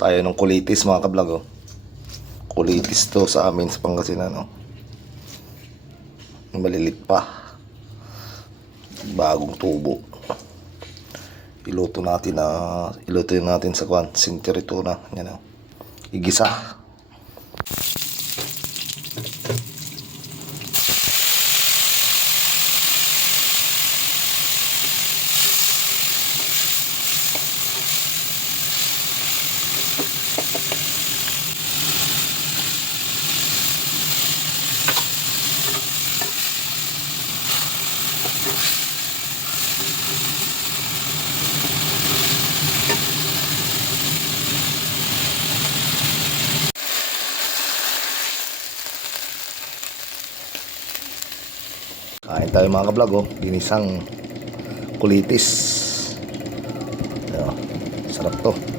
tayo ng kulitis mga kablog, oh. Kulitis to sa amin sa Pangasinan, oh. Malilit pa, bagong tubo. Iluto natin sa century tuna. Yan, oh. Igisa. Kain tayo mga kablog, oh. Ginisang kulitis. Ayan, sarap to.